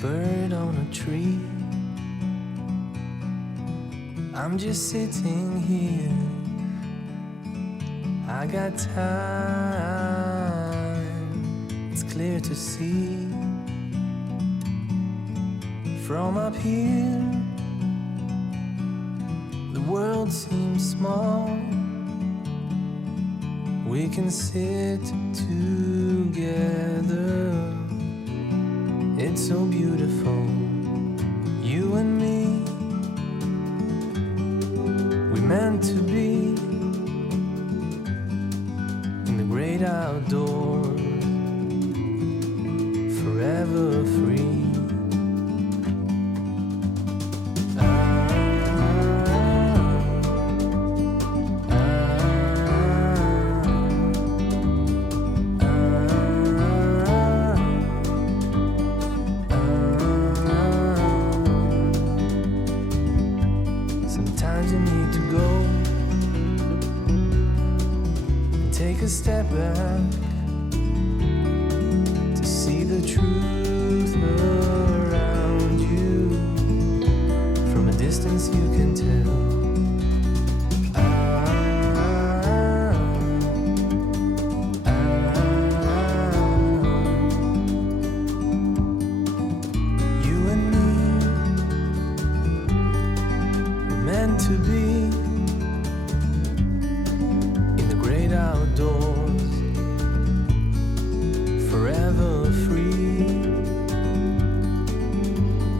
bird on a tree. I'm just sitting here. I got time. It's clear to see. From up here, the world seems small. We can sit together. It's so beautiful, you and me. We meant to be in the great outdoors, forever free. Sometimes you need to go and take a step back to see the truth around you. From a distance you can tell. You and me were meant to be in the great outdoors, forever free.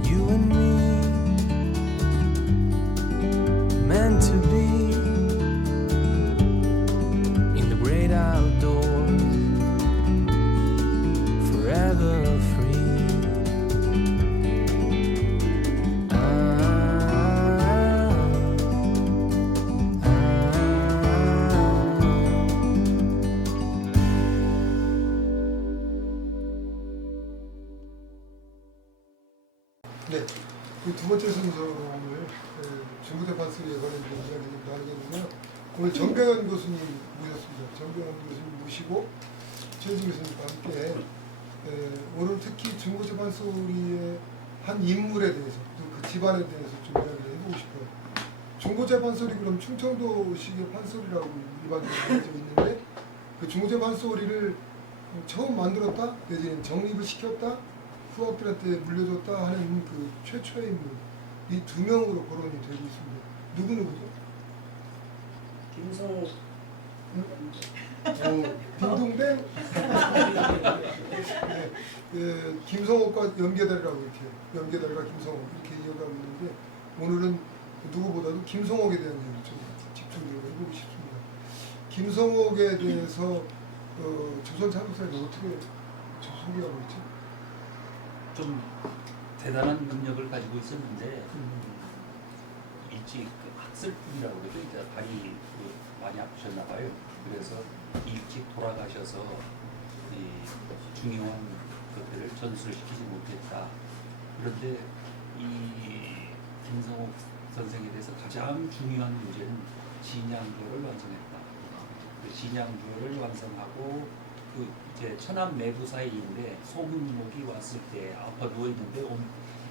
You and me meant to be in the great outdoors, forever free. 네, 그 두 번째 순서로 오늘 중부재판소에 관한 이야기를 나누겠는데요. 오늘 정병현 교수님 모셨습니다. 정병현 교수님 모시고 최지 교수님과 함께 오늘 특히 중부재판소의 한 인물에 대해서 또 그 집안에 대해서 좀 이야기를 해보고 싶어요. 중부재판소리 그럼 충청도식의 판소리라고 일반적으로 알려져 있는데 그 중부재판소리를 처음 만들었다 내지는 정립을 시켰다 후학들한테 물려줬다 하는 그 최초의 인물 이 두 명으로 거론이 되고 있습니다. 누구죠? 김성호 딩동댕? 네, 김성호과 연계다리라고 이렇게 연계다리가 김성호 이렇게 이어가고 있는데 오늘은 누구보다도 김성옥에 대한 얘기를 좀 집중적으로 해보고 싶습니다. 김성옥에 대해서 조선 참사에서 어떻게 소개하고 있지? 좀 대단한 능력을 가지고 있었는데 일찍 그 학술뿐이라고 그러죠. 이제 발이 많이 아프셨나 봐요. 그래서 일찍 돌아가셔서 이 중요한 것들을 전수시키지 못했다. 그런데 이 김성옥 선생에 대해서 가장 중요한 문제는 진양조를 완성했다. 그 진양조를 완성하고 그 이제 천안 내부 사이인데 소문목이 왔을 때 아파 누워 있는데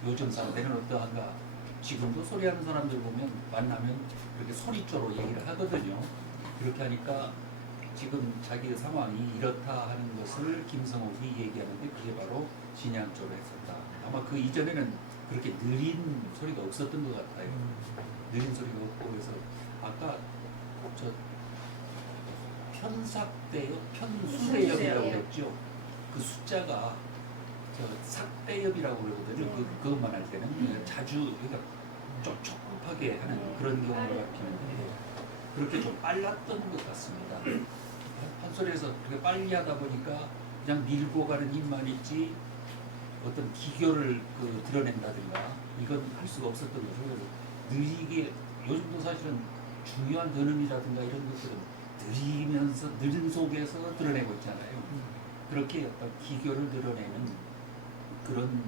요즘 상태는 어떠한가? 지금도 소리하는 사람들 보면 만나면 그렇게 소리조로 얘기를 하거든요. 그렇게 하니까 지금 자기의 상황이 이렇다 하는 것을 김성옥이 얘기하는데 그게 바로 진양조를 했었다. 아마 그 이전에는 그렇게 느린 소리가 없었던 것 같아요. 느린 소리가 없고 그래서 아까 저 편삭대엽, 편수대엽이라고 그랬죠. 그 숫자가 저 삭대엽이라고 그러거든요. 그것만 할 때는 자주 그러니까 좀 촉급하게 하는 그런 경우가 피는데 그렇게 좀 빨랐던 것 같습니다. 판소리에서 그렇게 빨리 하다 보니까 그냥 밀고 가는 힘만 있지 어떤 기교를 드러낸다든가 이건 할 수가 없었던 거죠. 그래서 느리게 요즘도 사실은 중요한 근음이라든가 이런 것들은 느리면서 느린 속에서 드러내고 있잖아요. 그렇게 어떤 기교를 드러내는 그런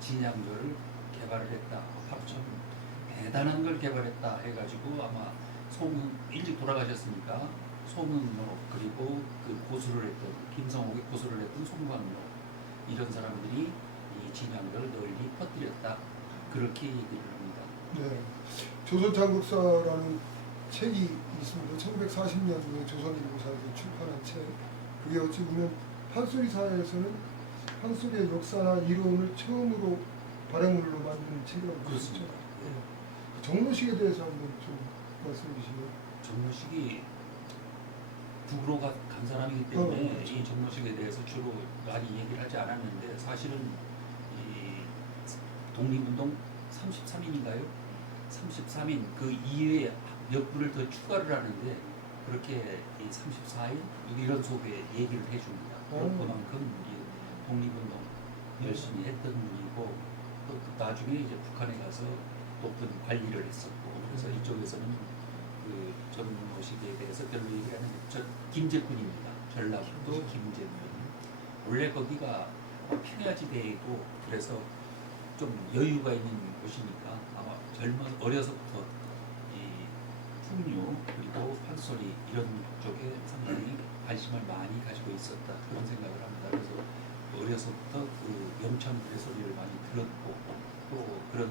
진양조를 개발을 했다. 참 대단한 걸 개발했다 해가지고 아마 일찍 돌아가셨으니까 송은로 그리고 그 고수를 했던 김성옥이 고수를 했던 송광로 이런 사람들이 이 진양조를 널리 그렇게 얘기를 합니다. 네. 조선창극사라는 책이 있습니다. 1940년도에 조선일보사에서 출판한 책. 그게 어찌 보면 판소리사에서는 판소리의 역사나 이론을 처음으로 발행물로 만든 책이라고 볼 수 있죠. 그렇습니다. 예. 정로식에 대해서 한번 좀 말씀해 주시면. 정로식이 북으로 간 사람이기 때문에 그렇죠. 이 정로식에 대해서 주로 많이 얘기를 하지 않았는데 사실은 이 독립운동 33인인가요? 33인 그 이외에 몇 분을 더 추가를 하는데 그렇게 이 34인 이런 속에 얘기를 해줍니다. 그만큼 이 독립운동 열심히 했던 분이고 또 나중에 이제 북한에 가서 높은 관리를 했었고 그래서 이쪽에서는 그 정로식에 대해서 별로 얘기를 하는데 저 김제군입니다. 전라북도 김제군. 원래 거기가 평야지대이고 그래서 좀 여유가 있는 곳이니까 아마 어려서부터 이 풍류 그리고 판소리 이런 쪽에 상당히 관심을 많이 가지고 있었다 그런 생각을 합니다. 그래서 어려서부터 그 명창들의 소리를 많이 들었고 또 그런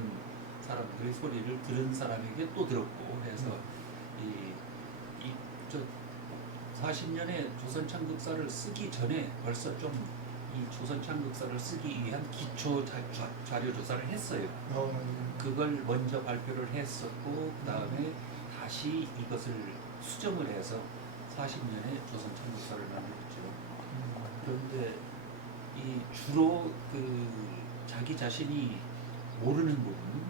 사람들의 소리를 들은 사람에게 또 들었고 해서 저 40년에 조선창극사를 쓰기 전에 벌써 좀 이 조선창극사를 쓰기 위한 기초 자료 조사를 했어요. 그걸 먼저 발표를 했었고 그 다음에 다시 이것을 수정을 해서 40년에 조선창극사를 만들었죠. 그런데 이 주로 그 자기 자신이 모르는 부분,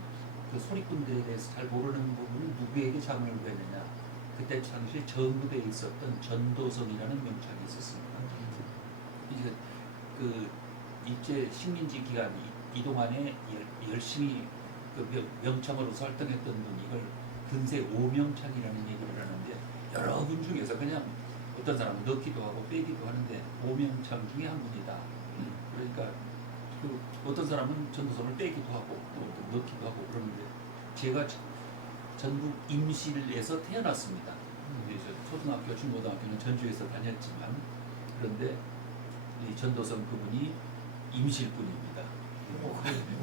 그 소리꾼들에 대해서 잘 모르는 부분은 누구에게 장을 구했느냐. 그때 당시 정읍에 있었던 전도성이라는 명창이 있었습니다. 이제 그 일제 식민지 기간 이 동안에 열심히 그 명창으로서 활동했던 분 이걸 근세 오명창이라는 얘기를 하는데 여러 분 중에서 그냥 어떤 사람은 넣기도 하고 빼기도 하는데 오명창 중에 한 분이다. 그러니까 그 어떤 사람은 전도성을 빼기도 하고 또 넣기도 하고 그러는데 제가 전북 임실에서 태어났습니다. 초등학교, 중고등학교는 전주에서 다녔지만 그런데 이 전도성 그분이 임실 분입니다.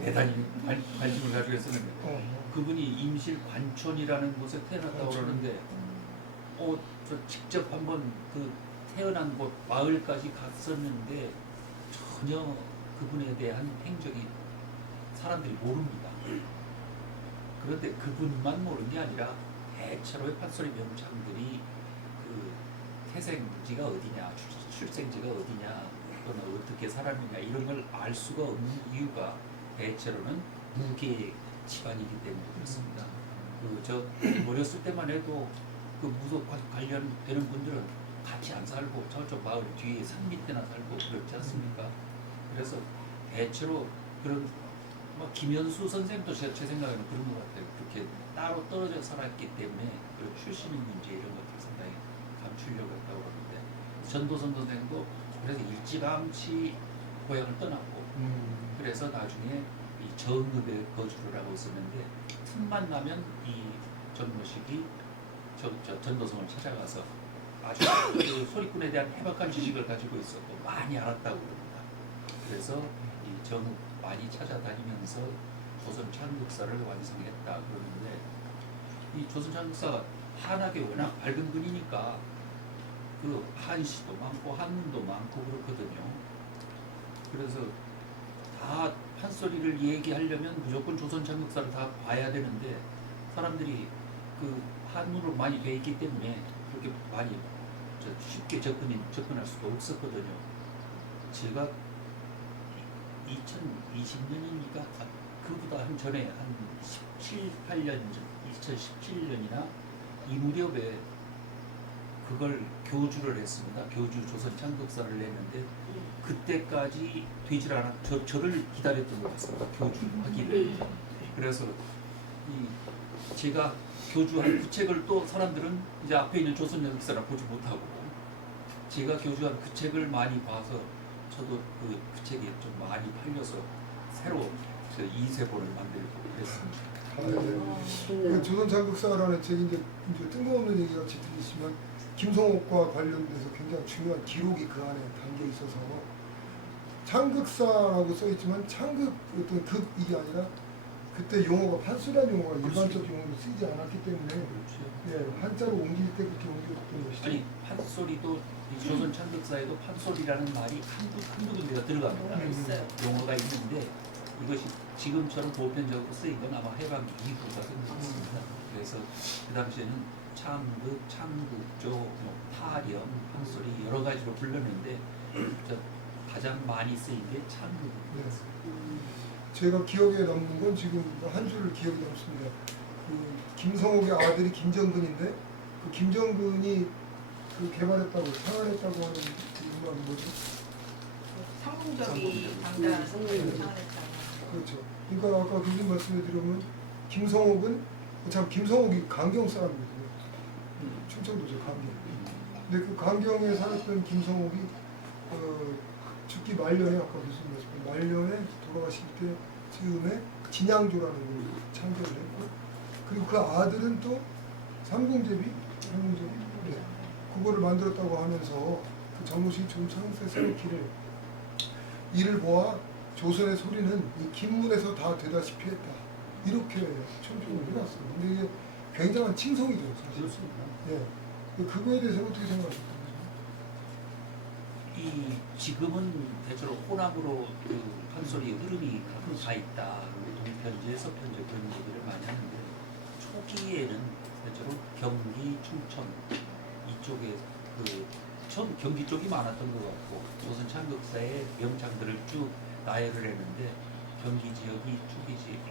대단히 관심을 가지고 했었는데 그분이 임실 관촌이라는 곳에 태어났다고 그러는데 저 직접 한번 그 태어난 곳 마을까지 갔었는데 전혀 그분에 대한 행적이 사람들이 모릅니다. 그런데 그분만 모르는 게 아니라 대체로의 판소리 명창들이 그 태생지가 어디냐, 출생지가 어디냐, 또는 어떻게 살았느냐 이런 걸 알 수가 없는 이유가 대체로는 무계 집안이기 때문에 그렇습니다. 저 어렸을 때만 해도 그 무속 관련되는 분들은 같이 안 살고 저쪽 마을 뒤에 산 밑에나 살고 그렇지 않습니까? 그래서 대체로 그런 김현수 선생님도 제 생각에는 그런 것 같아요. 그렇게 따로 떨어져 살았기 때문에 그런 출신의 문제 이런 것들 상당히 감추려고 했다고 하는데 전도선 선생도 그래서 일찌감치 고향을 떠났고 그래서 나중에 이 정읍에 거주를 하고 있었는데 틈만 나면 이 정로식이 전도성을 찾아가서 아주 그 소리꾼에 대한 해박한 지식을 가지고 있었고 많이 알았다고 그럽니다. 그래서 이 정읍 많이 찾아다니면서 조선창극사를 완성했다 그러는데 이 조선창극사가 한학에 워낙 밝은 분이니까 그 한시도 많고 한문도 많고 그렇거든요. 그래서 다 판소리를 얘기하려면 무조건 조선창극사를 다 봐야 되는데 사람들이 그 한문으로 많이 돼 있기 때문에 그렇게 많이 쉽게 접근할 수가 없었거든요. 제가 2020년이니까 그보다 한 전에 한 17, 8년 전, 2017년이나 이 무렵에 그걸 교주를 했습니다. 교주 조선창극사를 냈는데 그때까지 되질 않았. 저를 기다렸던 것 같습니다. 교주 하기를. 그래서 제가 교주한 그 책을 또 사람들은 이제 앞에 있는 조선창극사를 보지 못하고 제가 교주한 그 책을 많이 봐서 저도 그 책이 좀 많이 팔려서 새로 2세본을 만들고 그랬습니다. 그 조선창극사라는 책이 이제 뜬금없는 얘기 같이 들리시면 김성옥과 관련돼서 굉장히 중요한 기록이 그 안에 담겨 있어서 창극사라고 써 있지만 창극 어떤 극이 아니라 그때 용어가 판소리라는 용어가 일반적 용어로 쓰이지 않았기 때문에 그렇죠. 예, 한자로 옮길 때 그렇게 옮겼던 것이죠. 아니 판소리도 이 조선 창덕사에도 판소리라는 말이 한두 군데가 들어갑니다. 있어요. 용어가 있는데 이것이 지금처럼 보편적으로 쓰인 건 아마 해방 이후가 된것 같습니다. 그래서 그 당시에는 참극, 참국조, 뭐 타령, 판소리 여러 가지로 불렀는데 가장 많이 쓰인 게 참극이었어요. 제가 기억에 남는 건 지금 한 줄을 기억에 남습니다. 그 김성옥의 아들이 김정근인데 그 김정근이 그 개발했다고 창안했다고 하는 그 음악이 뭐죠? 상공적이 당당 성공을 창안했다. 그렇죠. 그러니까 아까 교수님 말씀해 드리면 김성옥은 참 김성옥이 강경 사람이거든요. 충청도죠 강경. 근데 그 강경에 살았던 김성옥이 죽기 말년에 아까 교수님 말씀 말년에 돌아가실 때 즈음에 진양조라는 걸 창조를 했고 그리고 그 아들은 또 삼공제비 네. 그거를 만들었다고 하면서 그 정무식 존창세 새롭기를 이를 보아 조선의 소리는 이 김문에서 다 되다시피 했다 이렇게 총평을 해놨어요. 근데 이게 굉장한 칭송이죠 사실. 그렇습니다. 예. 그거에 대해서 어떻게 생각하십니까? 이 지금은 대체로 혼합으로 그 판소리의 흐름이 가 있다. 동편제, 서편제 그런 얘기를 많이 하는데 초기에는 대체로 경기, 충청 이쪽에 그 처음 경기 쪽이 많았던 것 같고 조선 창덕사의 명창들을 쭉 나열을 했는데 경기 지역이 쭉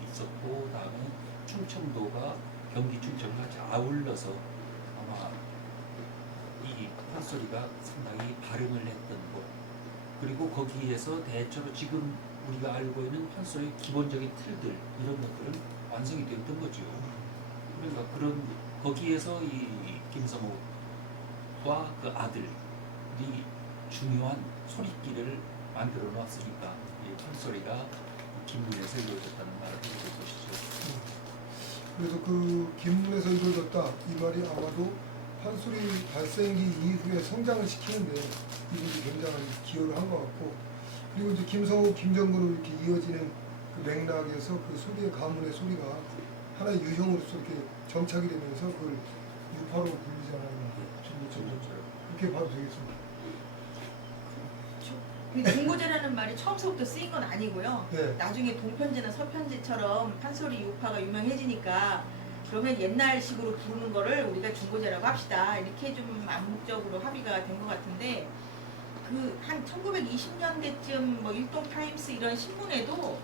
있었고 다음에 충청도가 경기 충청과 같이 아울러서 아마 이 판소리가 상당히 발음을 했던 곳 그리고 거기에서 대체로 지금 우리가 알고 있는 판소리의 기본적인 틀들 이런 것들은 완성이 되었던 거죠. 그러니까 그런 거기에서 이 김성옥과 그 아들이 중요한 소리끼를 만들어 놨으니까 이 판소리가 김문에서 이루어졌다는 말을 해볼 것이죠. 그래서 그 김문에서 이루어졌다 이 말이 아마도 판소리 발생기 이후에 성장을 시키는데 이분이 굉장한 기여를 한 것 같고 그리고 이제 김성욱, 김정근으로 이렇게 이어지는 그 맥락에서 그 소리의 가문의 소리가 하나의 유형으로서 이렇게 정착이 되면서 그걸 유파로 불리지 않았나 그렇게 봐도 되겠습니다. 중고제라는 말이 처음서부터 쓰인 건 아니고요. 네. 나중에 동편제나 서편제처럼 판소리 유파가 유명해지니까 그러면 옛날식으로 부르는 거를 우리가 중고제라고 합시다. 이렇게 좀 암묵적으로 합의가 된 것 같은데 그 한 1920년대쯤 뭐 일동타임스 이런 신문에도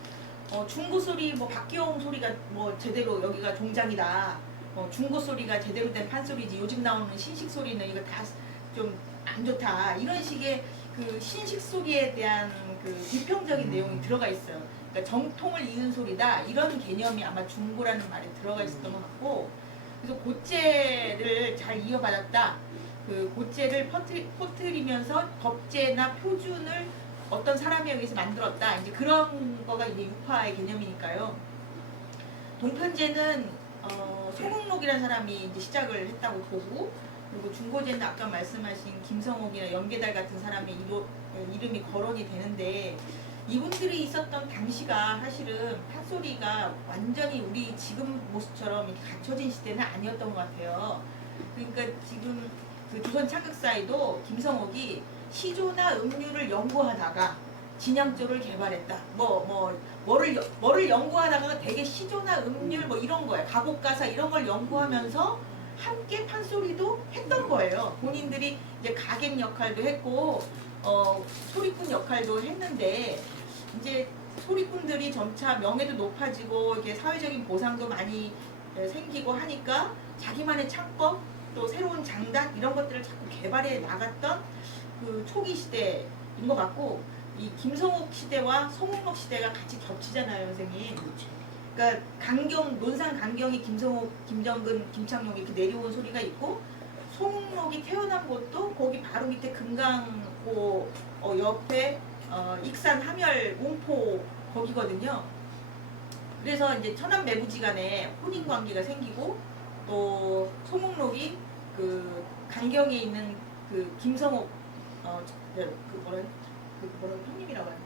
중고 소리 뭐 박기영 소리가 뭐 제대로 여기가 종장이다. 중고 소리가 제대로 된 판소리지 요즘 나오는 신식 소리는 이거 다 좀 안 좋다. 이런 식의 그 신식 소리에 대한 그 비평적인 내용이 들어가 있어요. 그러니까 정통을 이은 소리다 이런 개념이 아마 중고라는 말에 들어가 있었던 것 같고 그래서 고제를 잘 이어받았다. 그 고제를 퍼뜨리면서 법제나 표준을 어떤 사람에 의해서 만들었다. 이제 그런 거가 이제 유파의 개념이니까요. 동편제는 소국록이라는 사람이 이제 시작을 했다고 보고 그리고 중고제는 아까 말씀하신 김성옥이나 연계달 같은 사람의 이름이 거론이 되는데 이분들이 있었던 당시가 사실은 판소리가 완전히 우리 지금 모습처럼 이렇게 갖춰진 시대는 아니었던 것 같아요. 그러니까 지금 그 조선 창극사에도 김성옥이 시조나 음률을 연구하다가 진양조를 개발했다. 뭐를 연구하다가 되게 시조나 음률 뭐 이런 거야. 가곡가사 이런 걸 연구하면서 함께 판소리도 했던 거예요. 본인들이 이제 가객 역할도 했고 소리꾼 역할도 했는데 이제 소리꾼들이 점차 명예도 높아지고 이렇게 사회적인 보상도 많이 생기고 하니까 자기만의 창법 또 새로운 장단 이런 것들을 자꾸 개발해 나갔던 그 초기 시대인 것 같고 이 김성옥 시대와 송웅록 시대가 같이 겹치잖아요, 선생님. 그렇죠. 그러니까 강경 논산 강경이 김성옥, 김정근, 김창룡 이렇게 내려온 소리가 있고 송웅록이 태어난 곳도 거기 바로 밑에 금강고 옆에 익산 함열 웅포 거기거든요. 그래서 이제 천안매부지간에 혼인 관계가 생기고 또 송웅록이 그 강경에 있는 그 김성옥 뭐라고 형님이라고 하나?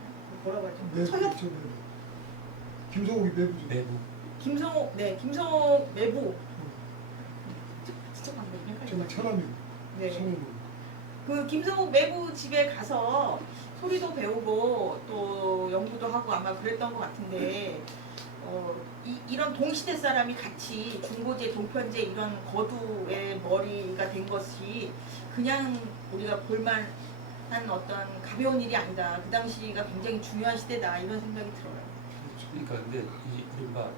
뭐라고 하죠? 서협 김성옥이 매부죠. 매부. 김성옥 매부. 진짜 방금 저는 천안이 네. 성우. 그 김성욱 매부 집에 가서 소리도 배우고 또 연구도 하고 아마 그랬던 것 같은데 이런 동시대 사람이 같이 중고제, 동편제 이런 거두의 머리가 된 것이 그냥 우리가 볼만한 어떤 가벼운 일이 아니다. 그 당시가 굉장히 중요한 시대다 이런 생각이 들어요. 그러니까 근데 이 이른바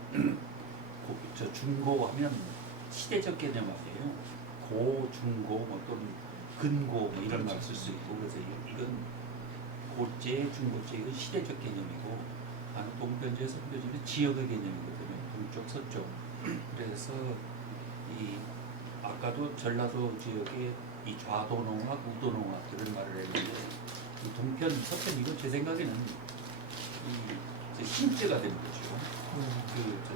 저 중고 하면 시대적 개념 아니에요. 고, 중고, 뭐 또는 근고 뭐 이런 말 쓸 수 있고 그래서 이건 고제, 중고제 이건 시대적 개념이고 동편제, 서편제는 지역의 개념이거든요. 동쪽, 서쪽. 그래서 이 아까도 전라도 지역에 이 좌도농학, 우도농학 이런 말을 했는데 이 동편, 서편 이건 제 생각에는 이 신제가 되는 거죠.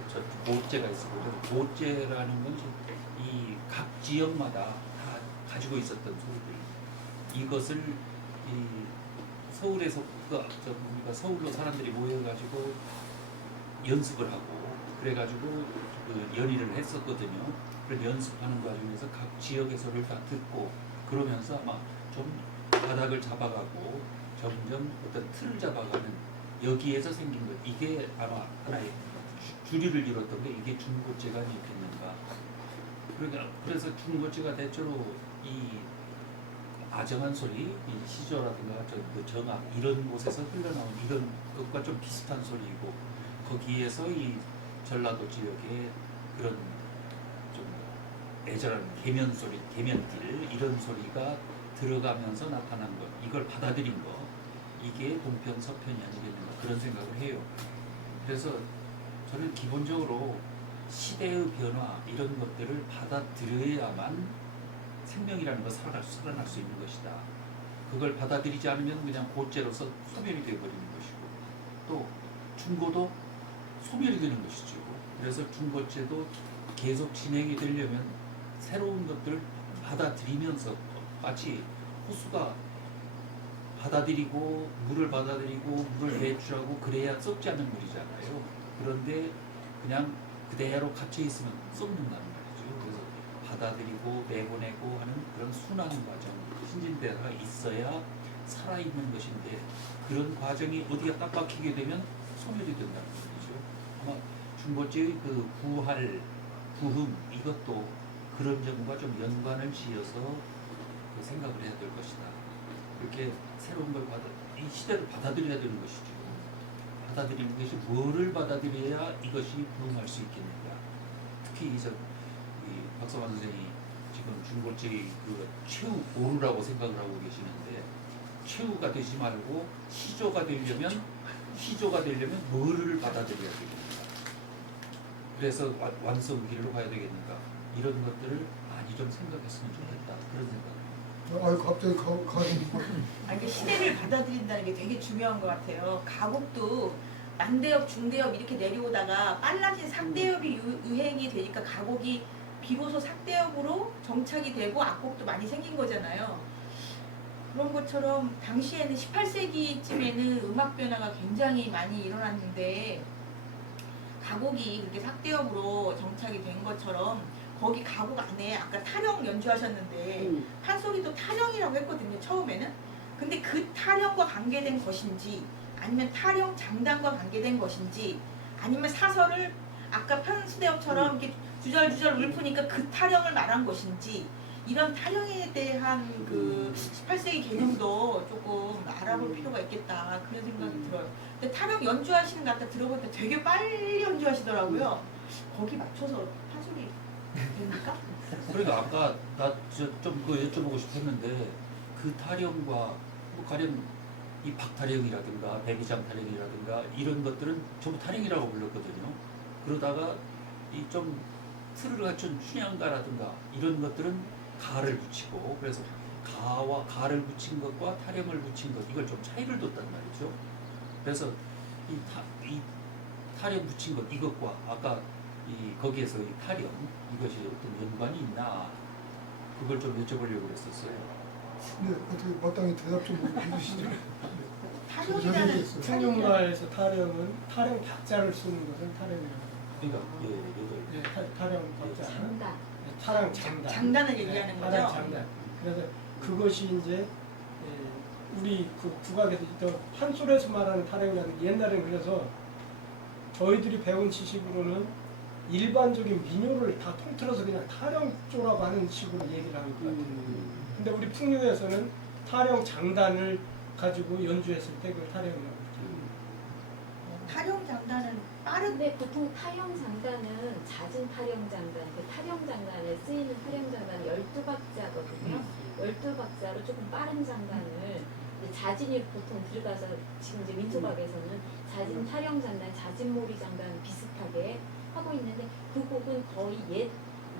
저 고제가 있었고 그래서 고제라는 건 이 각 지역마다 다 가지고 있었던 소리들 이것을 이 서울에서 우리가 서울로 사람들이 모여가지고 연습을 하고 그래가지고 그 연희를 했었거든요. 그런 연습하는 과정에서 각 지역의 소리를 다 듣고 그러면서 아마 좀 바닥을 잡아가고 점점 어떤 틀을 잡아가는 여기에서 생긴 것 이게 아마 하나의 주류를 이뤘던 게 이게 중고제가 아니었겠는가. 그러니까 그래서 중고제가 대체로 이 아정한 소리, 이 시조라든가 그 정악 이런 곳에서 흘러나온 이런 것과 좀 비슷한 소리이고 거기에서 이 전라도 지역의 그런 좀 애절한 계면 소리, 계면들 이런 소리가 들어가면서 나타난 것, 이걸 받아들인 것, 이게 동편 서편이 아니겠는가 그런 생각을 해요. 그래서 저는 기본적으로 시대의 변화 이런 것들을 받아들여야만 생명이라는 거 살아날 수 있는 것이다. 그걸 받아들이지 않으면 그냥 고제로서 소멸이 되어버리는 것이고 또 중고도 소멸이 되는 것이죠. 그래서 중고제도 계속 진행이 되려면 새로운 것들을 받아들이면서 마치 호수가 받아들이고 물을 받아들이고 물을 배출하고 그래야 썩지 않는 물이잖아요. 그런데 그냥 그대로 갇혀 있으면 썩는다는 말이죠. 그래서 받아들이고 내보내고 하는 그런 순환 과정, 신진대사가 있어야 살아있는 것인데 그런 과정이 어디가 딱 막히게 되면 소멸이 된다는 거죠. 아마 중고제의 그 부활, 부흥 이것도 그런 점과 좀 연관을 지어서 그 생각을 해야 될 것이다. 이렇게 새로운 걸 이 시대를 받아들여야 되는 것이죠. 받아들이는 것이 뭐를 받아들여야 이것이 부흥할 수 있겠는가. 특히 이 박서만 선생이 지금 중고제의 그 최후 고루라고 생각을 하고 계시는데 최후가 되지 말고 시조가 되려면 뭐를 받아들여야 되겠는가. 그래서 완성길로 가야 되겠는가. 이런 것들을 많이 좀 생각했으면 좋겠다. 그런 생각. 아유 갑자기 이게 시대를 받아들인다는 게 되게 중요한 것 같아요. 가곡도 만대엽, 중대엽 이렇게 내려오다가 빨라진 상대엽이 유행이 되니까 가곡이 비로소 상대엽으로 정착이 되고 악곡도 많이 생긴 거잖아요. 그런 것처럼 당시에는 18세기쯤에는 음악 변화가 굉장히 많이 일어났는데 가곡이 그렇게 상대엽으로 정착이 된 것처럼 거기 가곡 안에 아까 타령 연주하셨는데 판소리도 타령이라고 했거든요. 처음에는. 근데 그 타령과 관계된 것인지 아니면 타령 장단과 관계된 것인지 아니면 사설을 아까 편수대업처럼 이렇게 주절주절 읊으니까 그 타령을 말한 것인지 이런 타령에 대한 그 18세기 개념도 조금 알아볼 필요가 있겠다 그런 생각이 들어요. 근데 타령 연주하시는 거 아까 들어볼 때 되게 빨리 연주하시더라고요. 거기 맞춰서 판소리 됩니까? 그러니까 아까 나 좀 그거 여쭤보고 싶었는데 그 타령과 뭐 가령 이 박타령이라든가 백이장 타령이라든가 이런 것들은 전부 타령이라고 불렀거든요. 그러다가 이 좀 틀을 갖춘 춘향가라든가 이런 것들은 가를 붙이고 그래서 가와 가를 붙인 것과 타령을 붙인 것 이걸 좀 차이를 뒀단 말이죠. 그래서 이 타령 붙인 것 이것과 아까 거기에서 이 타령 이것이 어떤 연관이 있나 그걸 좀 여쭤보려고 그랬었어요. 네 어떻게 마땅히 대답 좀 해주시죠. 타령이라는 청룡마에서 타령은 타령 박자를 쓰는 것은 타령이라고. 그러니까 여덟. 예, 타령 박자. 장단. 타령 장단. 장단을 얘기하는 거죠? 타령 장단. 그래서 그것이 이제 우리 그 국악에서 또 판소리에서 말하는 타령이라는 게 옛날에는 그래서 저희들이 배운 지식으로는 일반적인 민요를 다 통틀어서 그냥 타령조라고 하는 식으로 얘기를 하는 것 같아요. 근데 우리 풍류에서는 타령 장단을 가지고 연주했을 때 그걸 타령이라고 합니다. 타령 장단은 빠른 근데 보통 타령 장단은 잦은 타령 장단, 그 타령 장단에 쓰이는 타령 장단은 12박자거든요. 12박자로 조금 빠른 장단을 이제 자진이 보통 들어가서 지금 이제 민초박에서는 자진 타령 장단, 자진몰이 장단 비슷하게 하고 있는데 그 곡은 거의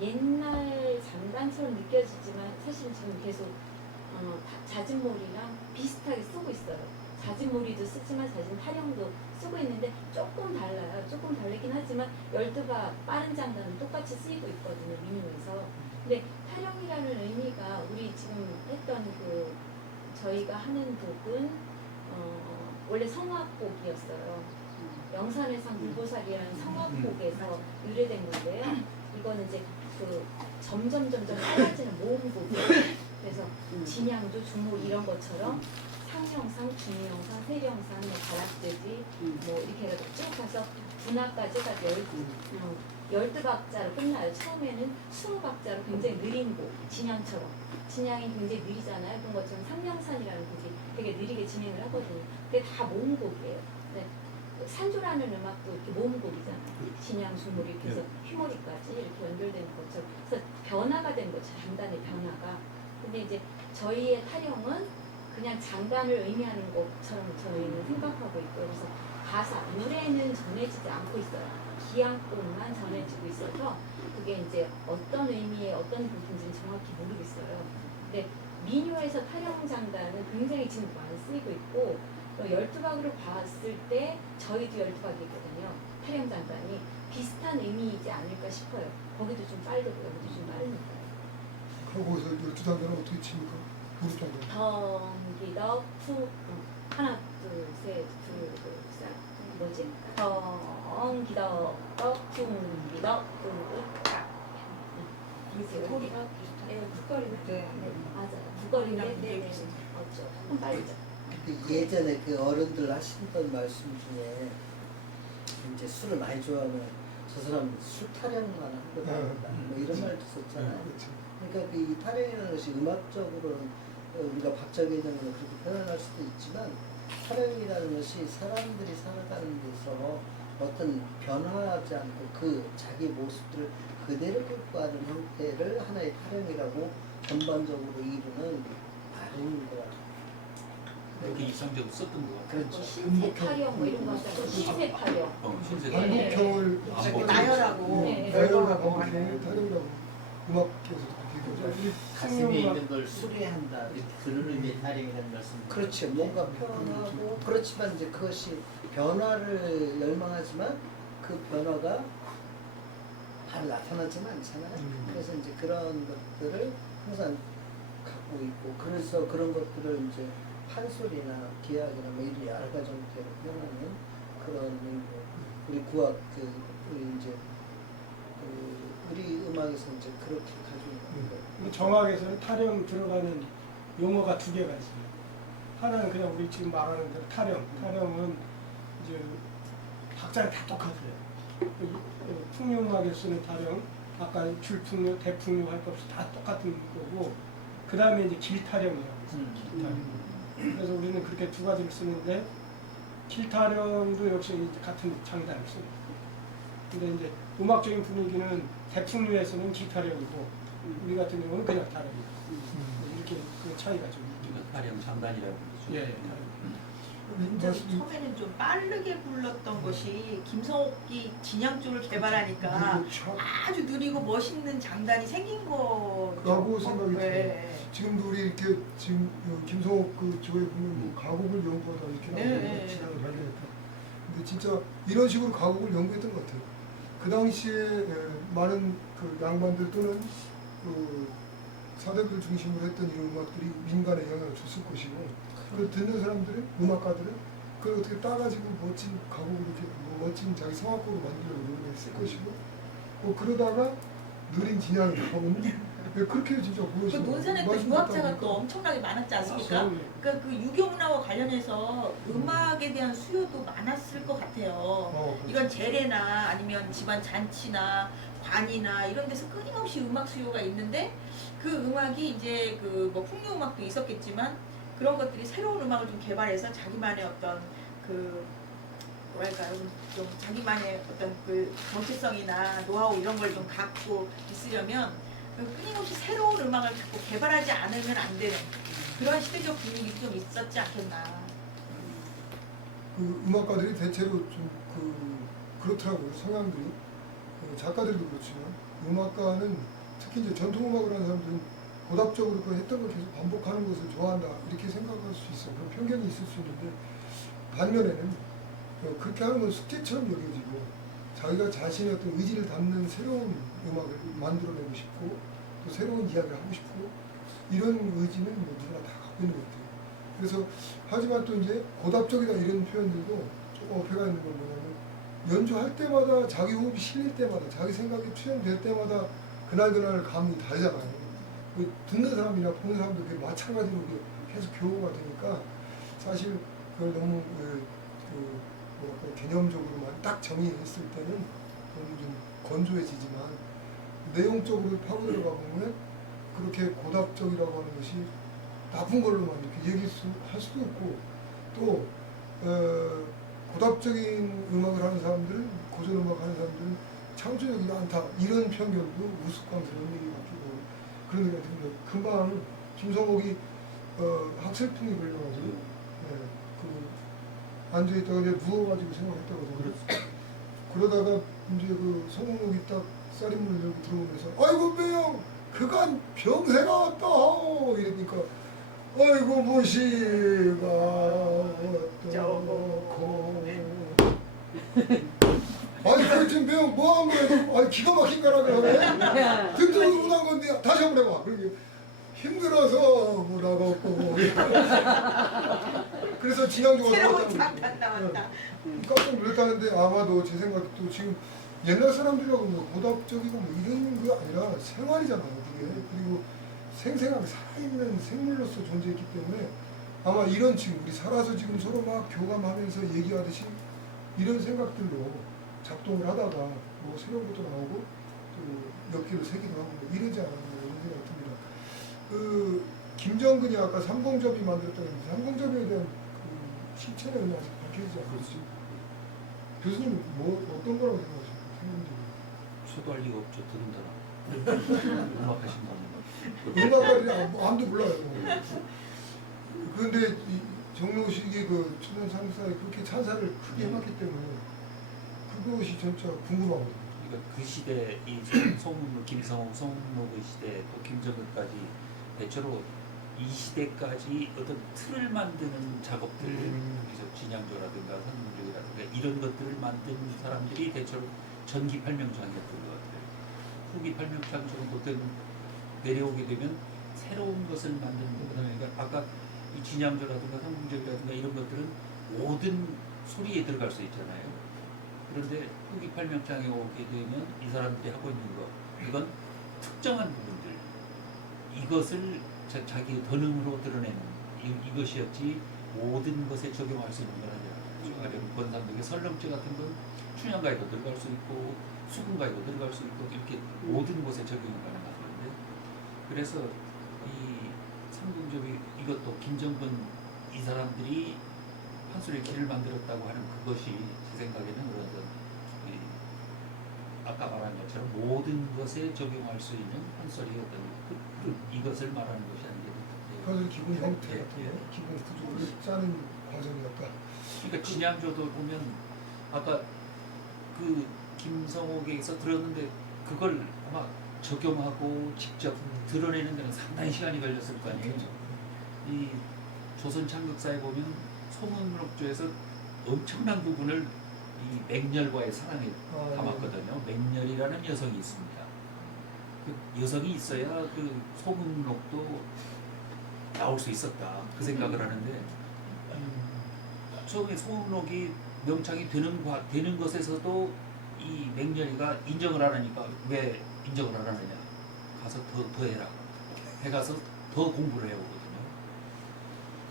옛날 장단처럼 느껴지지만 사실 지금 계속 자진몰이랑 비슷하게 쓰고 있어요. 자진몰이도 쓰지만 자진 타령도 쓰고 있는데 조금 달라요. 조금 다르긴 하지만 12박 빠른 장단은 똑같이 쓰이고 있거든요. 민요에서. 근데 타령이라는 의미가 우리 지금 했던 그 저희가 하는 곡은 원래 성악곡이었어요. 영산의 상 불보살이라는 성악곡에서 유래된 건데요. 이거는 이제 그 점점 빨라지는 모음곡이에요. 그래서 진양조, 중모 이런 것처럼 상영상, 중영상, 세령상, 뭐 가락재지 뭐 이렇게 해가지고 쭉 가서 분화까지가 12박자로 끝나요. 처음에는 20박자로 굉장히 느린 곡, 진양처럼. 진양이 굉장히 느리잖아요. 그런 것처럼 상영산이라는 곡이 되게 느리게 진행을 하거든요. 그게 다 모음곡이에요. 네. 산조라는 음악도 이렇게 모음곡이잖아요. 진양, 중모 이렇게 해서 휘몰이까지 이렇게 연결되는 것처럼. 그래서 변화가 된 거죠. 장단의 변화가. 근데 이제 저희의 타령은 그냥 장단을 의미하는 것처럼 저희는 생각하고 있고, 그래서 가사, 노래는 전해지지 않고 있어요. 기양법만 전해지고 있어서 그게 이제 어떤 의미의 어떤 곡인지는 정확히 모르겠어요. 근데 민요에서 타령 장단은 굉장히 지금 많이 쓰이고 있고 12박으로 봤을 때 저희도 12박이거든요. 타령 장단이 비슷한 의미이지 않을까 싶어요. 거기도 좀 빠르고 여기도 좀 빠르니까요. 그럼 거기서 12단계는 어떻게 칩니까? 무릎 단계. 덩기덕 푸 하나 둘셋 뭐지? 덩기덕 쿵기덕 쿵딱 국거리네? 네 맞아요. 국거리인데 조금 빠르죠. 예전에 그 어른들 하시던 말씀 중에 이제 술을 많이 좋아하면 저 사람 술 타령만 한 거다 뭐 이런 말도 썼잖아요. 그러니까 이 타령이라는 것이 음악적으로는 우리가 박자 개념으로 그렇게 표현할 수도 있지만 타령이라는 것이 사람들이 살아가는 데서 어떤 변화하지 않고 그 자기 모습들을 그대로 끌고 가는 형태를 하나의 타령이라고 전반적으로 이루는 말인 것 같아요. 그렇게 이상적으로 썼던 거 같아요. 그렇죠. 신세 타령 뭐 이런 거 하잖아요. 신세 타령. 신세 반복형을 나열하고 네. 나열하고 반복형을 타령이라고 음악계에서 그렇게 얘기하죠. 가슴에 있는 걸 수리한다. 이렇게 그런 의미의 타령이라는 말씀. 그렇죠. 뭔가 변하고 그렇지만 이제 그것이 변화를 열망하지만 그 변화가 바로 나타나지는 않잖아요. 그래서 이제 그런 것들을 항상 갖고 있고 그래서 그런 것들을 이제 판소리나 기악이나 뭐 이런 여러 가지 형태로 표현하는 그런 의미고 우리 국악 우리 이제 우리 음악에서 이제 그렇게 가지고 있는 거예요. 정악에서는 타령 들어가는 용어가 두 개가 있어요. 하나는 그냥 우리 지금 말하는 대로 타령. 타령은 이제 박자는 다 똑같아요. 풍류음악에 쓰는 타령, 아까 줄풍류, 대풍류 할 것 없이 다 똑같은 거고, 그 다음에 이제 길타령이라고 있어요. 길타령. 그래서 우리는 그렇게 두 가지를 쓰는데 길타령도 역시 이제 같은 장단을 써요. 근데 이제 음악적인 분위기는 대풍류에서는 길타령이고 우리 같은 경우는 그냥 타령이에요. 이렇게 그 차이가 좀 있죠. 그러니까 타령 장단이라고 그러죠. 예. 굉장히 처음에는 좀 빠르게 불렀던 것이 김성옥이 진양조를 개발하니까 아주 느리고 멋있는 장단이 생긴 거죠. 라고 생각이 네. 들어요. 지금도 우리 이렇게 지금 김성옥 그 조에 보면 가곡을 연구하다 이렇게 나오는 진양을 발견했다. 근데 진짜 이런 식으로 가곡을 연구했던 것 같아요. 그 당시에 많은 그 양반들 또는 그 사대부들 중심으로 했던 이런 음악들이 민간에 영향을 줬을 것이고 그 듣는 사람들은 음악가들은 그걸 어떻게 따가지고 멋진 가곡으로 이렇게 뭐 멋진 자기 성악곡으로 만들려고 노력했을 것이고 그러다가 느린 진양이 나오면 그렇게 진짜 그 보여지고 논산에 또 유학자가 또 엄청나게 많았지 않습니까? 그러니까 그 유교 문화와 관련해서 음악에 대한 수요도 많았을 것 같아요. 이건 제례나 아니면 집안 잔치나 관이나 이런 데서 끊임없이 음악 수요가 있는데 그 음악이 이제 그 뭐 풍요 음악도 있었겠지만 그런 것들이 새로운 음악을 좀 개발해서 자기만의 어떤 그 뭐랄까요 좀 자기만의 어떤 그 정체성이나 노하우 이런 걸 좀 갖고 있으려면 끊임없이 새로운 음악을 자꾸 개발하지 않으면 안 되는 그런 시대적 분위기도 좀 있었지 않겠나. 그 음악가들이 대체로 좀 그렇더라고요. 성향들이 작가들도 그렇지만 음악가는 특히 이제 전통 음악을 하는 사람들은 고답적으로 그 했던 걸 계속 반복하는 것을 좋아한다 이렇게 생각할 수 있어. 그런 편견이 있을 수 있는데 반면에는 그렇게 하는 건 숙제처럼 여겨지고 자기가 자신의 어떤 의지를 담는 새로운 음악을 만들어내고 싶고 또 새로운 이야기를 하고 싶고 이런 의지는 뭐 누구나 다 갖고 있는 것 같아요. 그래서 하지만 또 이제 고답적이다 이런 표현들도 조금 어폐가 있는 건 뭐냐면 연주할 때마다 자기 호흡이 실릴 때마다 자기 생각이 투영될 때마다 그날 감이 다르잖아요. 듣는 사람이나 보는 사람도 그게 마찬가지로 계속 교호가 되니까 사실 그걸 너무 뭐랄까 개념적으로만 딱 정의했을 때는 너무 좀 건조해지지만 내용적으로 파고 들어가 보면 그렇게 고답적이라고 하는 것이 나쁜 걸로만 이렇게 할 수도 있고 또 고답적인 음악을 하는 사람들은 고전 음악 하는 사람들은 창조적이지 않다 이런 편견도 우스꽝스러운 얘기 같기도 하고 그런 얘기가 듭니다. 금방 김성옥이 학설풍이 걸려가지고 앉아있다가 이제 누워가지고 생각했다고 하잖아요. 그러다가 이제 그 성옥이 딱 쌀인문을 열고 들어오면서 아이고 매형 그간 병세가 왔다 이러니까 아이고 무시가 어떠고 아니 그 지금 매형 뭐한 거야? 아니 기가 막힌 거라 그러네. 듣도 못한 건데 다시 한번 해봐. 그러게 힘들어서 뭐라고 그래서 진양조가 새로운 장단 나왔다. 깜짝 놀랐다는데 아마도 제 생각에 또 지금 옛날 사람들하고 뭐 고답적이고 뭐 이런 거 아니라 생활이잖아요 그게. 그리고 생생하게 살아있는 생물로서 존재했기 때문에 아마 이런 지금 우리 살아서 지금 서로 막 교감하면서 얘기하듯이 이런 생각들로 작동을 하다가 뭐 새로운 것도 나오고 또 몇 개를 세기도 하고 뭐 이러지 않았나 이런 생각이 듭니다. 그 김정근이 아까 삼공접이 만들었다고 했는데 삼공접에 대한 그 실체는 아직 밝혀지지 않았죠. 교수님 뭐 어떤 거라고 생각하십니까? 저도 알 리가 없죠. 더군다나 음악 하신다는 거. 음악가들이 아무도 몰라요. 그런데 정명식이 그 천연 상사에 그렇게 찬사를 크게 해놨기 때문에 그것이 진짜 궁금하거든요. 그러니까 그 시대 이 송문록 김성옥 송문록의 시대 또 김정은까지 대체로 이 시대까지 어떤 틀을 만드는 작업들 그래서 진양조라든가 선문적이라든가 이런 것들을 만든 사람들이 대체로 전기 팔명장이었던 것 같아요. 후기 팔명장 정도 된 내려오게 되면 새로운 것을 만드는 거거든요. 그러니까 아까 이 진양조라든가 선문적이라든가 이런 것들은 모든 소리에 들어갈 수 있잖아요. 그런데 후기 팔명장에 오게 되면 이 사람들이 하고 있는 거 이건 특정한 부분들 이것을 자기 본능으로 드러내는 이것이었지 모든 것에 적용할 수 있는 건 아니라 가령 권상동의 설렁죄 같은 건 춘향가에도 들어갈 수 있고 수군가에도 들어갈 수 있고 이렇게 모든 것에 적용이 가능한데 그래서 이 삼공접이 이것도 김정근 이 사람들이 판소리의 길을 만들었다고 하는 그것이 제 생각에는 그런 아까 말한 것처럼 모든 것에 적용할 수 있는 판소리의 어떤 이것을 말하는 것이 아니겠죠. 그래서 기본 형태 같은 거, 기본 구조를 짜는 과정이었다. 그러니까 진양조도 보면 아까 그 김성옥에서 들었는데 그걸 아마 적용하고 직접 드러내는 데는 상당히 시간이 걸렸을 거 아니에요. 이 조선 창극사에 보면 소문록조에서 엄청난 부분을 이 맹렬과의 사랑에 담았거든요. 맹렬이라는 여성이 있습니다. 그 여성이 있어야 그 소문록도 나올 수 있었다. 그 생각을 하는데 처음에 소음록이 명창이 되는 것에서도 이 맹렬이가 인정을 안 하니까 왜 인정을 안 하느냐, 가서 더 해라 해가서 더 공부를 해오거든요.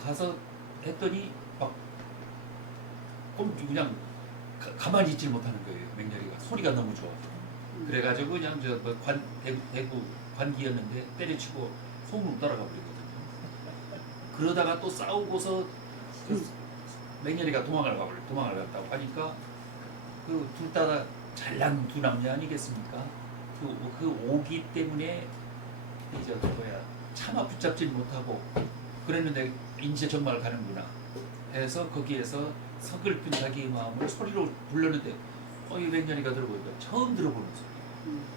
가서 했더니 막 그냥 가만히 있질 못하는 거예요. 맹렬이가 소리가 너무 좋아. 그래가지고 그냥 대구 관기였는데 때려치고 소음으로 따라가 버리거든요. 그러다가 또 싸우고서 맹렬이가 도망을 갔다고 하니까 그 둘 다 잘난 두 남녀 아니겠습니까? 그 오기 때문에 이제 차마 붙잡질 못하고 그랬는데 이제 정말 가는구나 해서 거기에서 서글픈 자기의 마음을 소리로 불렀는데 이 맹렬이가 들어보니까 처음 들어보는 소리.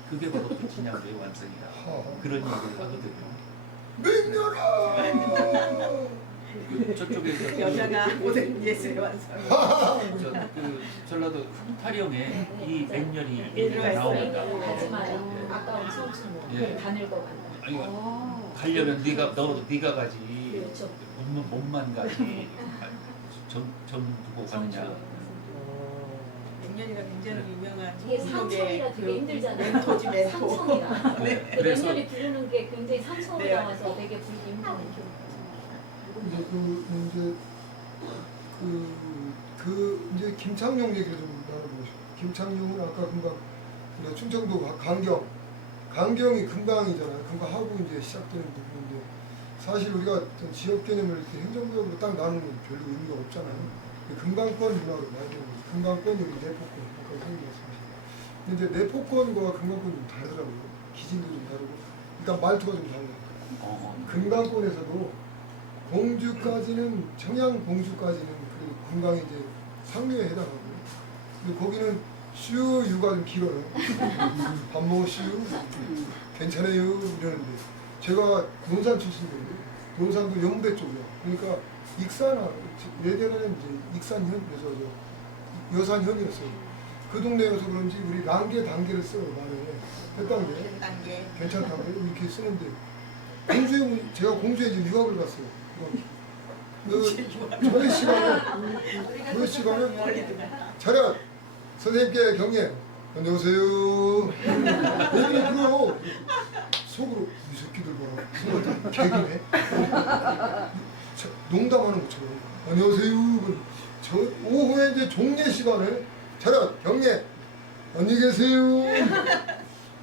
그게 바로 그 진양조의 완성이다. 그런 얘기를 하거든요. 맹렬아! 저쪽에 여자가 모든 예술의 완성. 그 전라도 흑타령에 이 맹렬이 들어있어요. 나옵니다. 가지 마요. 아까운 청춘 예. 다 늙어간다. 아니, 가려면 네가 가지. 그렇죠. 몸만 가지. 점 두고 가느냐. 맹렬이가 굉장히 유명한 이게 삼촌이라 되게 힘들잖아요. 멘토지 멘토. 삼촌이라. 네. 그래서 맹렬이 부르는 게 굉장히 삼촌으로 네. 나와서 되게 부르기 힘든 기억. 이제 김창룡 얘기를 좀 나눠보고 싶어요. 김창룡은 아까 금방 우리가 충청도 강경이 금강이잖아요. 금강하고 이제 시작되는 부분인데 사실 우리가 지역 개념을 이렇게 행정구역으로 딱 나누는 건 별로 의미가 없잖아요. 금강권 문화로 많이 되는 거죠. 금강권 여기 내포권 아까 선생님 말씀하신. 근데 내포권과 금강권이 좀 다르더라고요. 기질도 좀 다르고 일단 말투가 좀 달라요. 금강권에서도 공주까지는 청양 공주까지는 그 금강이 이제 상류에 해당하고요. 근데 거기는 슈유가 좀 길어요. 밥 먹으시유 괜찮아요 이러는데 제가 논산 출신인데 논산도 영대 쪽이야. 그러니까 익산아 예전에는 이제 익산현 그래서 여산현이었어요. 그 동네여서 그런지 우리 랑게 단계를 써요 말에 했단계 단계. 괜찮다고 이렇게 쓰는데 제가 공주에 이제 유학을 갔어요. 그 시간에 차렷 선생님께 경례 안녕하세요 얘들이 그래요. 속으로 이 새끼들 봐라 개기네 농담하는 것처럼 안녕하세요. 저 오후에 이제 종례 시간을 차렷 경례 안녕히 계세요.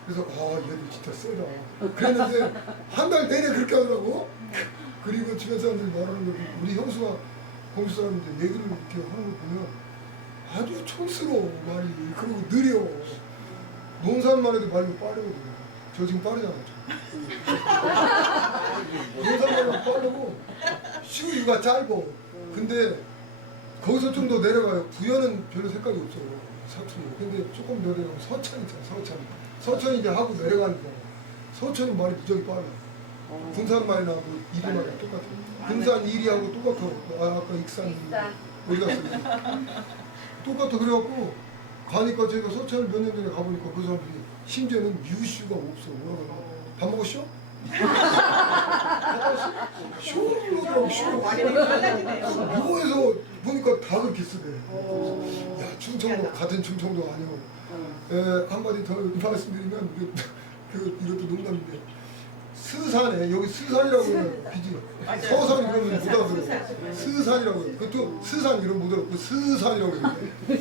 그래서 얘들 진짜 세다 그랬는데 한 달 내내 그렇게 하더라고. 그리고 주변 사람들이 말하는 거 우리 형수가 공주 사람인데 얘기를 이렇게 하는 거 보면 아주 촌스러워 말이. 그리고 느려. 논산만 해도 말이 빠르거든요. 저 지금 빠르잖아요. 논산만 해도 빠르고 슈유가 짧고 근데 거기서 좀 더 내려가요. 부여는 별로 색깔이 없어요. 사투리. 근데 조금 더 내려가면 서천 있잖아. 서천이 이제 하고 내려가니까 서천은 말이 무지하게 빨라요. 군산 말이나 뭐 이리 말이랑 똑같아요. 군산 이리하고 똑같아. 아까 익산 어디 갔어요? 똑같아. 그래갖고 가니까 제가 서천을 몇 년 전에 가보니까 그 사람들이 심지어는 유슈가 없어. 뭐라고 밥 먹었쇼? 쇼라고 쇼. 무거워서 보니까 다 그렇게 쓰대. 야 충청도 같은 충청도 아니고. 한마디 더 말씀드리면 이것도 농담인데 스산에 여기 스산이라고 해요. 비지. 서산 이러면 못 알아들어. 스산이라고 해요. 그것도 스산 이름 못 알아. 그 스산이라고 해요.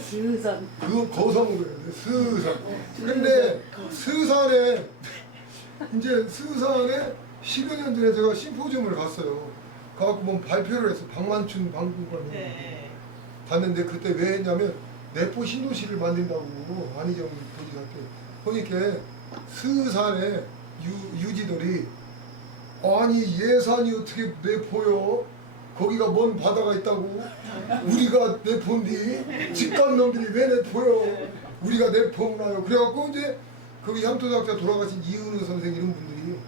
스산. 그거 거성으로 해야 돼. 스산. 근데 스산에 이제 스산에 10여 년 전에 제가 심포지움을 갔어요. 가갖고 뭐 발표를 했어. 박만춘 방구관이 갔는데 그때 왜 했냐면 내포 신도시를 만든다고 안희정 도지사한테 그러니까 스산에 유지들이 아니 예산이 어떻게 내포요? 거기가 먼 바다가 있다고 우리가 내포인데 직관놈들이 왜 내포요? 우리가 내포나요? 그래갖고 이제 거기 향토작자 돌아가신 이은우 선생 이런 분들이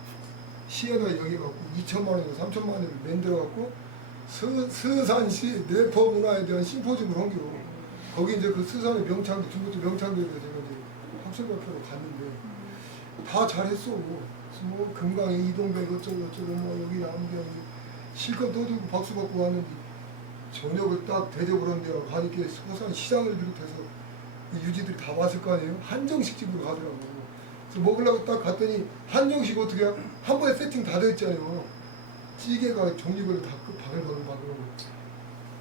시에다 여기갖고 2천만 원에서 3천만 원을 만들어갖고 스산시 내포 문화에 대한 심포지움을 한 게요. 거기 이제 그 스산의 명창도 중부터 명창도에서 제가 이제 학술발표로 갔는데 다 잘했어. 뭐 금강에 이동배 어쩌고 뭐 여기 남경 실컷 떠들고 박수 받고 왔는데 저녁을 딱 대접을 한 데가 가니까 서산 시장을 비롯해서 이 유지들이 다 왔을 거 아니에요? 한정식 집으로 가더라고. 그래서 먹으려고 딱 갔더니 한정식 어떻게 한 번에 세팅 다 돼 있잖아요. 찌개가 종류별로 다 바글바글.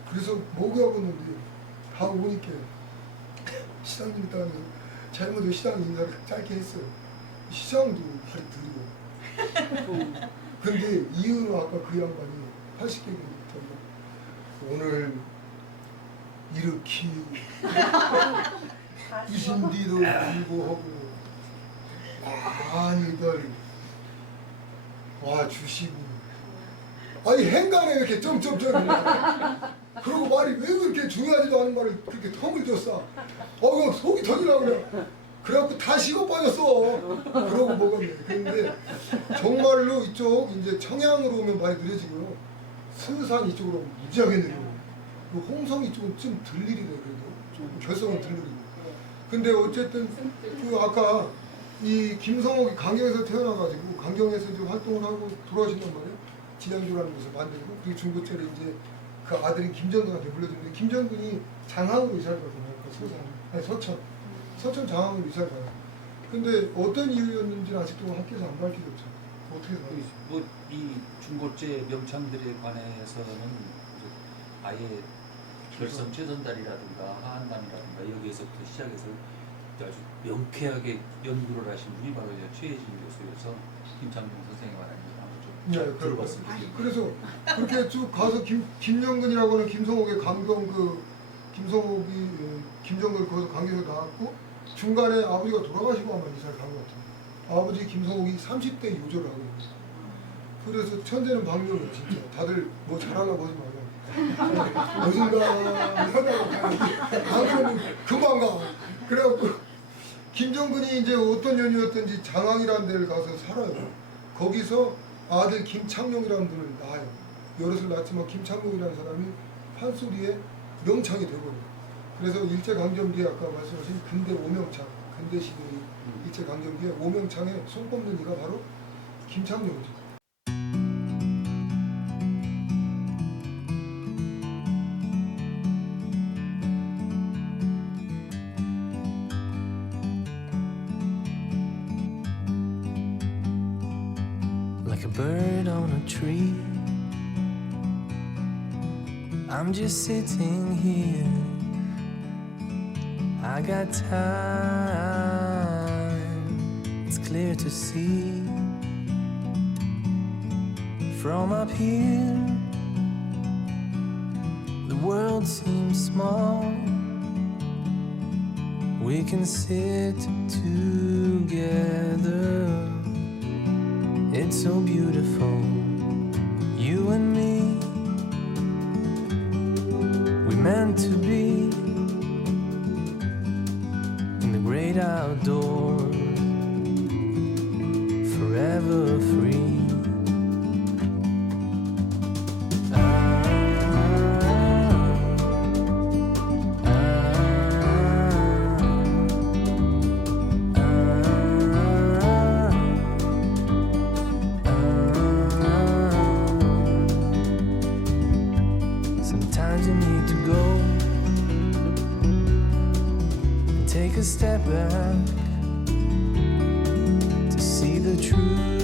그래서 먹으려고 했는데 다 오니까 시장님이 따라서 잘못해서 시장 인사를 짧게 했어요. 시장도 발이 들고. 근데 이유는 아까 그 양반이 80개국부터 오늘 이렇게 이신디도 불구하고 많이들 와 주시고 아니 행간에 이렇게 점점점 그러고 말이 왜 그렇게 중요하지도 않은 말을 그렇게 턱을 줬어. 그냥 속이 터지려고 그래. 그래갖고 다 식어 빠졌어. 그러고 먹었네. 근데 정말로 이쪽 이제 청양으로 오면 많이 느려지고요. 서산 이쪽으로 오면 무지하게 느리고. 그 홍성 이쪽은 좀 덜 느리네 그래도. 좀 결성은 덜 느리고. 근데 어쨌든 그 아까 이 김성옥이 강경에서 태어나가지고 강경에서 이제 활동을 하고 돌아가신단 말이에요. 진양조라는 곳을 만들고 그리고 중고체를 이제 그 아들인 김정근한테 물려줬는데 김정근이 장항으로 이사를 가잖아요. 그 서산 아니 서천 장항으로 이사를 가요. 근데 어떤 이유였는지는 아직도 학교에서 안 밝혀졌죠. 어떻게 알아요? 뭐이 중고제 명창들에 관해서는 이제 아예 결선 최선달이라든가 하한담이라든가 여기에서부터 시작해서 아주 명쾌하게 연구를 하신 분이 바로 최혜진 교수여서 김창룡 선생님 말하는 걸 한번 좀 들어봤습니다. 그래서 그렇게 쭉 가서 김영근이라고 하는 김성옥의 강경 김성옥이 김정근을 거기서 강경에서 나왔고 중간에 아버지가 돌아가시고 아마 이사를 간 것 같아요. 아버지 김성옥이 30대 유조를 하고 있어요. 그래서 천재는 박명이에요 진짜. 다들 뭐 잘하려고 하지 마요. 어딘가 하다가 안 그러면 금방 가. 그래갖고 김정근이 이제 어떤 년이었든지 장항이라는 데를 가서 살아요. 거기서 아들 김창룡이라는 분을 낳아요. 여럿을 낳지만 김창룡이라는 사람이 판소리의 명창이 되거든요. 그래서 일제강점기에 아까 말씀하신 근대 오명창, 근대 시대의 일제강점기에 오명창에 손꼽는 이가 바로 김창룡이죠. Like a bird on a tree, I'm just sitting here. I got time, it's clear to see. From up here, the world seems small. We can sit together. It's so beautiful, you and me. We meant to be in the great outdoors, forever free. Sometimes you need to go and take a step back to see the truth.